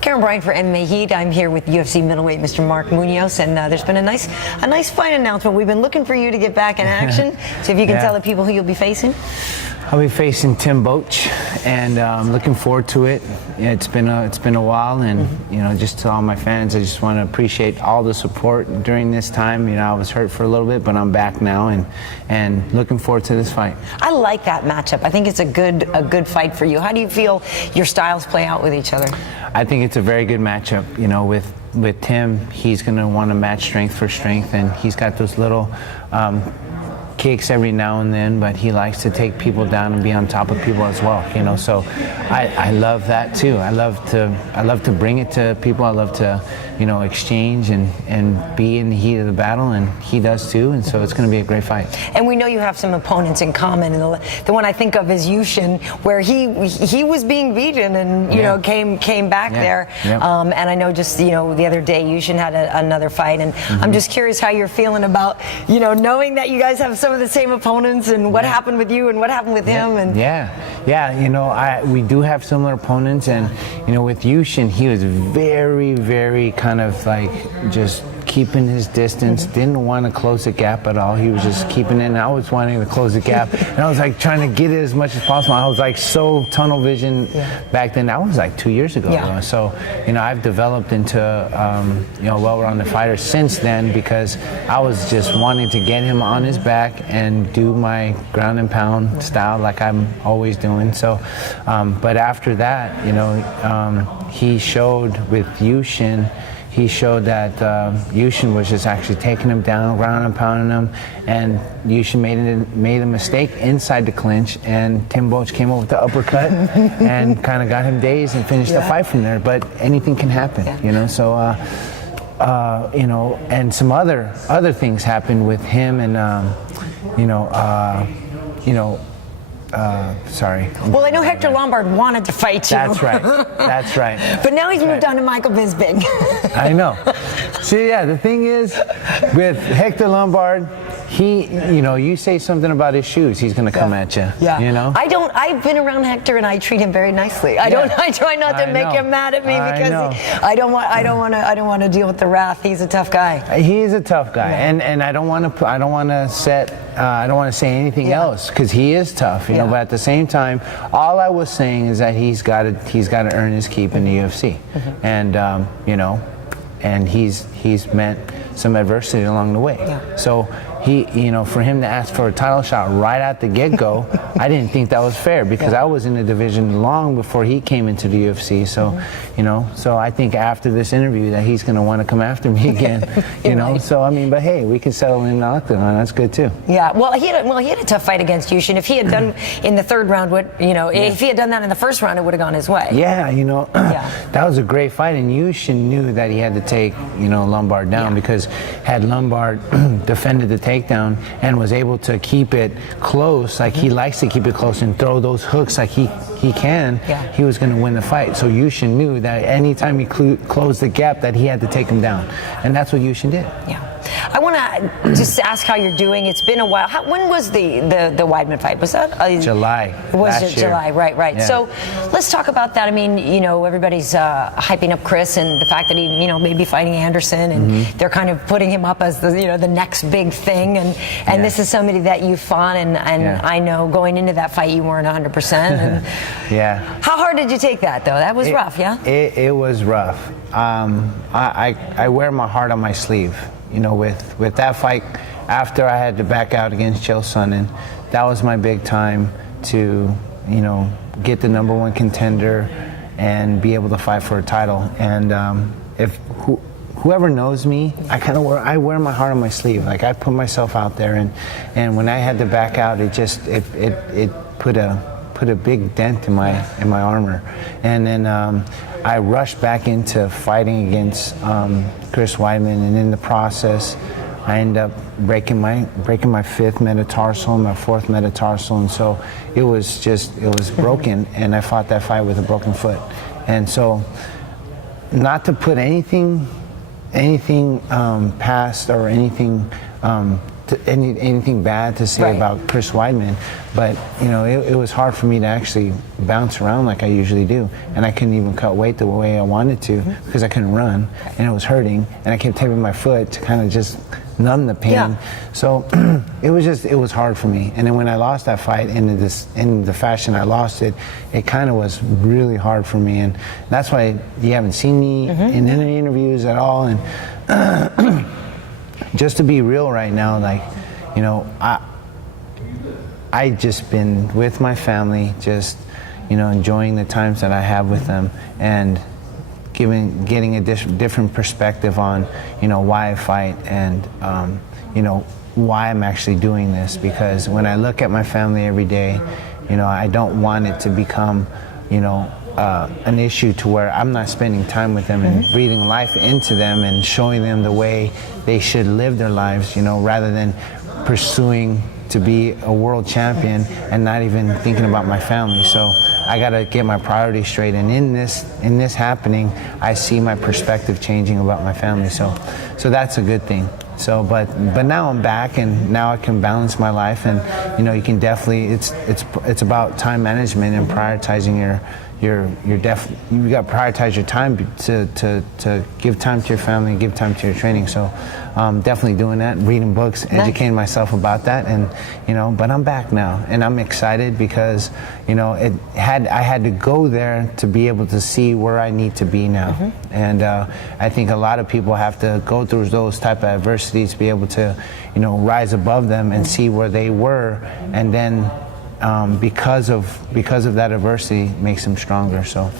Karyn Bryant for MMA H.E.A.T. I'm here with UFC middleweight Mr. Mark Munoz, and there's been a nice fight announcement. We've been looking for you to get back in action. So if you can tell the people who you'll be facing. I'll be facing Tim Boetsch, and I'm looking forward to it. Yeah, it's been a while, and you know, just to all my fans, I just want to appreciate all the support during this time. You know, I was hurt for a little bit, but I'm back now, and looking forward to this fight. I like that matchup. I think it's a good fight for you. How do you feel your styles play out with each other? I think it's a very good matchup. You know, with Tim, he's going to want to match strength for strength, and he's got those little kicks every now and then, but he likes to take people down and be on top of people as well. You know, so I love that too. I love to bring it to people. I love to, you know, exchange and be in the heat of the battle, and he does too. And so it's going to be a great fight. And we know you have some opponents in common. And the one I think of is Yushin, where he was being beaten and you know came back there. Yep. And I know just the other day Yushin had another fight, and I'm just curious how you're feeling about knowing that you guys have some of the same opponents, and what happened with you and what happened with him. And you know, we do have similar opponents, and you know, with Yushin, he was very kind of like just keeping his distance, didn't want to close the gap at all. He was just keeping it, and I was wanting to close the gap, and I was like trying to get it as much as possible. I was like so tunnel vision back then. That was like 2 years ago. So you know, I've developed into well-rounded fighter since then, because I was just wanting to get him on his back and do my ground and pound style like I'm always doing. So but after that, you know, he showed with Yushin, he showed that Yushin was just actually taking him down, ground and pounding him, and Yushin made a mistake inside the clinch, and Tim Boetsch came over with the uppercut and kind of got him dazed and finished the fight from there. But anything can happen, you know. So you know, and some other things happened with him, and sorry. Well, I know Hector Lombard wanted to fight you. That's right. That's right. But now he's moved on to Michael Bisping. I know. See, the thing is, with Hector Lombard, you say something about his shoes, he's going to come at you. Yeah. You know. I've been around Hector, and I treat him very nicely. I try not to make him mad at me, because I don't want to deal with the wrath. He's a tough guy. He is a tough guy, and I don't want to say anything else, because he is tough. You know, but at the same time, all I was saying is that he's got to earn his keep in the UFC, and you know, and he's met some adversity along the way. So for him to ask for a title shot right at the get-go, I didn't think that was fair, because I was in the division long before he came into the UFC. So, so I think after this interview that he's going to want to come after me again. You know, so I mean, but hey, we can settle in the octagon. That's good too. Yeah. Well, he had a tough fight against Yushin. If he had done in the third round, if he had done that in the first round, it would have gone his way. Yeah. You know, that was a great fight, and Yushin knew that he had to take Lombard down, because had Lombard defended the takedown and was able to keep it close, like he likes to keep it close, and throw those hooks like he can, he was going to win the fight. So Yushin knew that anytime he closed the gap, that he had to take him down, and that's what Yushin did. Yeah. I want to just ask how you're doing. It's been a while. When was the Weidman fight? Was that July? Was it July? Right. Yeah. So let's talk about that. I mean, everybody's hyping up Chris and the fact that he, may be fighting Anderson, and they're kind of putting him up as the next big thing. And this is somebody that you fought, and I know going into that fight you weren't 100%. And how hard did you take that, though? That was rough, yeah. It was rough. I wear my heart on my sleeve. With that fight, after I had to back out against Chael Sonnen, that was my big time to, get the #1 contender and be able to fight for a title. And if whoever knows me, I wear my heart on my sleeve. Like, I put myself out there, and when I had to back out, it put a big dent in my armor. And then I rushed back into fighting against Chris Weidman, and in the process, I ended up breaking my fifth metatarsal, my fourth metatarsal, and so it was broken, and I fought that fight with a broken foot. And so, not to put anything past or anything anything bad to say about Chris Weidman, but you know, it was hard for me to actually bounce around like I usually do, and I couldn't even cut weight the way I wanted to because I couldn't run, and it was hurting, and I kept taping my foot to kind of just numb the pain. So it was hard for me. And then when I lost that fight in the fashion I lost it, it kind of was really hard for me, and that's why you haven't seen me in any interviews at all. And just to be real right now, like, you know, I just been with my family, just, you know, enjoying the times that I have with them, and getting a different perspective on, you know, why I fight, and you know, why I'm actually doing this. Because when I look at my family every day, you know, I don't want it to become, you know, an issue to where I'm not spending time with them and breathing life into them and showing them the way they should live their lives, you know, rather than pursuing to be a world champion and not even thinking about my family. So I got to get my priorities straight, and in this happening, I see my perspective changing about my family. So that's a good thing. So, but now I'm back, and now I can balance my life, and you know, you can definitely, it's about time management and prioritizing you got to prioritize your time to give time to your family, give time to your training. So definitely doing that, reading books, educating myself about that, and you know, but I'm back now, and I'm excited because, you know, I had to go there to be able to see where I need to be now. And I think a lot of people have to go through those type of adversities to be able to, you know, rise above them and see where they were, and then because of that adversity makes them stronger. So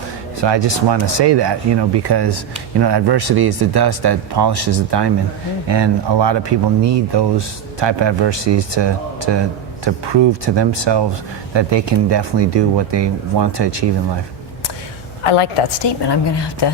I just want to say that, you know, because, you know, adversity is the dust that polishes the diamond, and a lot of people need those type of adversities to prove to themselves that they can definitely do what they want to achieve in life. I like that statement. I'm going to have to.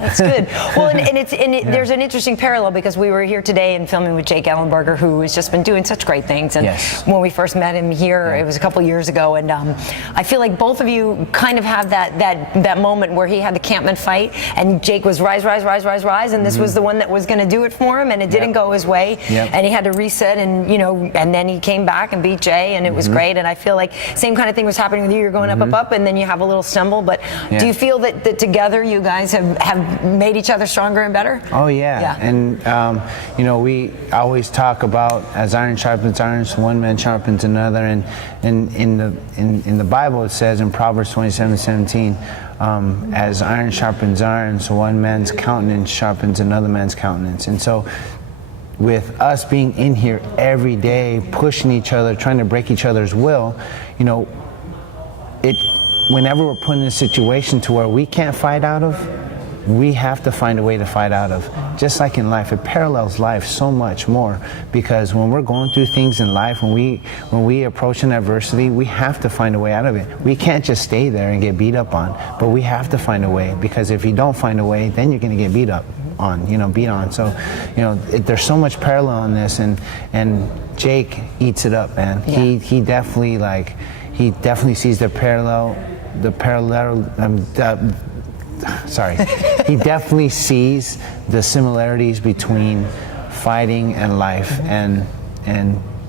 That's good. Well, there's an interesting parallel, because we were here today and filming with Jake Ellenberger, who has just been doing such great things. And when we first met him here, it was a couple years ago, and I feel like both of you kind of have that moment where he had the Campman fight, and Jake was rise, and this was the one that was going to do it for him, and it didn't go his way, and he had to reset, and you know, and then he came back and beat Jay, and it was great. And I feel like same kind of thing was happening with you. You're going up, and then you have a little stumble. But do you feel that together you guys have made each other stronger and better? Oh yeah. And you know, we always talk about, as iron sharpens iron, so one man sharpens another, and in the Bible it says in Proverbs 27:17, as iron sharpens iron, so one man's countenance sharpens another man's countenance. And so with us being in here every day, pushing each other, trying to break each other's will, you know, whenever we're put in a situation to where we can't fight out of, we have to find a way to fight out of. Just like in life, it parallels life so much more, because when we're going through things in life, when we approach an adversity, we have to find a way out of it. We can't just stay there and get beat up on, but we have to find a way, because if you don't find a way, then you're going to get beat on. So, you know, there's so much parallel in this, and Jake eats it up, man. He definitely sees the parallel. He definitely sees the similarities between fighting and life, and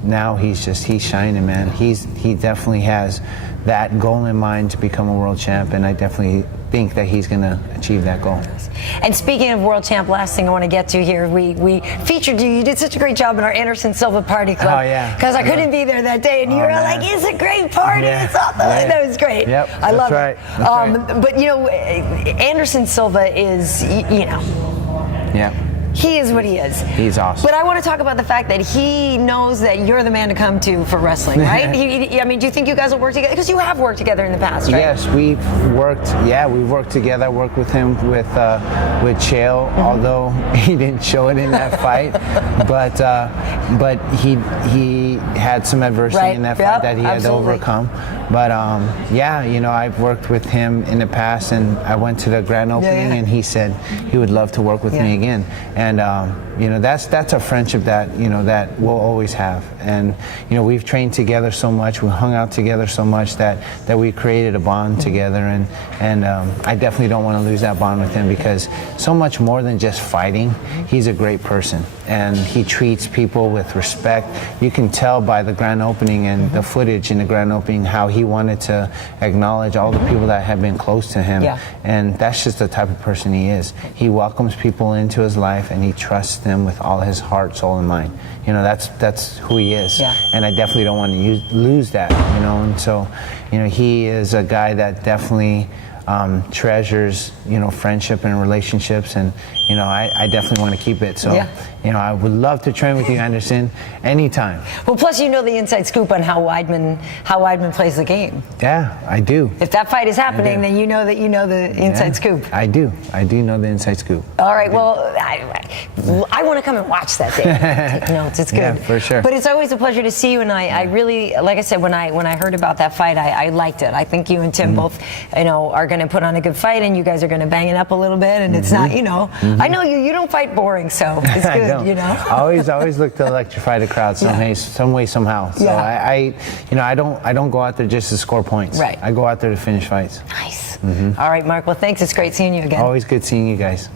now he's shining, man. He definitely has that goal in mind to become a world champ, and I definitely think that he's going to achieve that goal. And speaking of world champ, last thing I want to get to here, we featured you. You did such a great job in our Anderson Silva party club. Oh yeah. Because I couldn't be there that day, and you were like, "It's a great party." It's awesome. That was great. Yep. I love it. That's right. But you know, Anderson Silva is, you know. Yeah. He is what he is. He's awesome. But I want to talk about the fact that he knows that you're the man to come to for wrestling, right? I mean, do you think you guys will work together? Because you have worked together in the past, right? Yes, we've worked together. I worked with him with Chael, although he didn't show it in that fight. But he had some adversity in that fight that he had to overcome. But yeah, you know, I've worked with him in the past, and I went to the grand opening, and he said he would love to work with me again. And you know, that's a friendship that, you know, that we'll always have. And you know, we've trained together so much, we hung out together so much that we created a bond together. And I definitely don't want to lose that bond with him, because so much more than just fighting, he's a great person, and he treats people with respect. You can tell by the grand opening and the footage in the grand opening how he wanted to acknowledge all the people that have been close to him. Yeah. And that's just the type of person he is. He welcomes people into his life, and he trusts them with all his heart, soul, and mind. You know, that's who he is. Yeah. And I definitely don't want to lose that, you know. And so, you know, he is a guy that definitely treasures, you know, friendship and relationships, and you know, I definitely want to keep it. So, you know, I would love to train with you, Anderson, anytime. Well, plus you know the inside scoop on how Weidman plays the game. Yeah, I do. If that fight is happening, then you know the inside scoop. I do know the inside scoop. All right, well, I want to come and watch that day. Take notes, it's good. Yeah, for sure. But it's always a pleasure to see you, and I really, like I said, when I heard about that fight, I liked it. I think you and Tim both, you know, are going to put on a good fight, and you guys are going to bang it up a little bit, and it's not, you know, I know you don't fight boring, so it's good, you know. I always look to electrify the crowd some way, somehow. So I you know, I don't go out there just to score points. Right. I go out there to finish fights. Nice. All right, Mark. Well, thanks. It's great seeing you again. Always good seeing you guys.